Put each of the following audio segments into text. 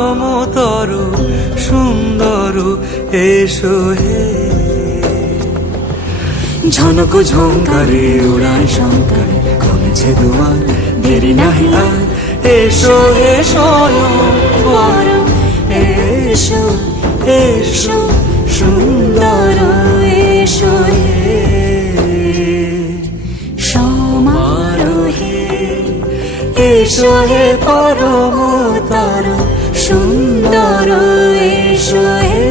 পরমতর সুন্দর এসো হে। ঝনক ঝঙ্কারে উড়ায় শঙ্কারে খুলেছে দুয়ার, দেরি নাহি আর এসো হে স্বয়ংবর। এসো এসো সুন্দর এসো হে সমারোহে। এসো হে পরমতর সুন্দর এসো হে।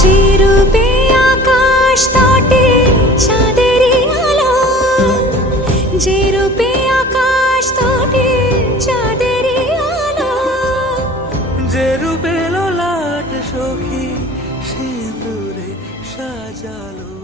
যে রূপে আকাশ তটে চাঁদেরই আলো, যে রূপে আকাশ তটে চাঁদেরই আলো, যে রূপে ললাট সখী সিঁদুরে সাজালো।